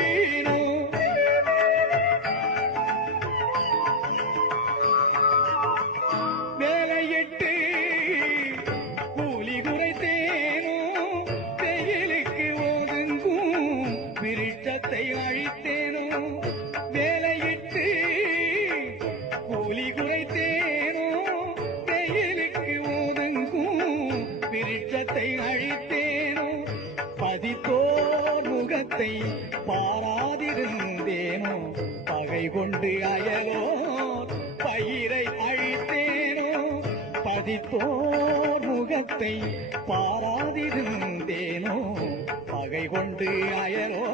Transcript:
அழித்தேனோ வேலையிட்டு கூலி குறைத்தேனோ வெயிலுக்கு ஒதுங்கும் விருட்சத்தை அழித்தேனோ? வேலையிட்டு கூலி குறைத்தேனோ வெயிலுக்கு ஒதுங்கும் விருட்சத்தை அழித்தேனோ? பதித்தோர் முகத்தை பாராதிருந்தேனோ? பகை கொண்டு அயலோ பயிரை அழித்தேனோ? பதித்தோர் முகத்தை பாராதிருந்தேனோ? பகை கொண்டு அயலோ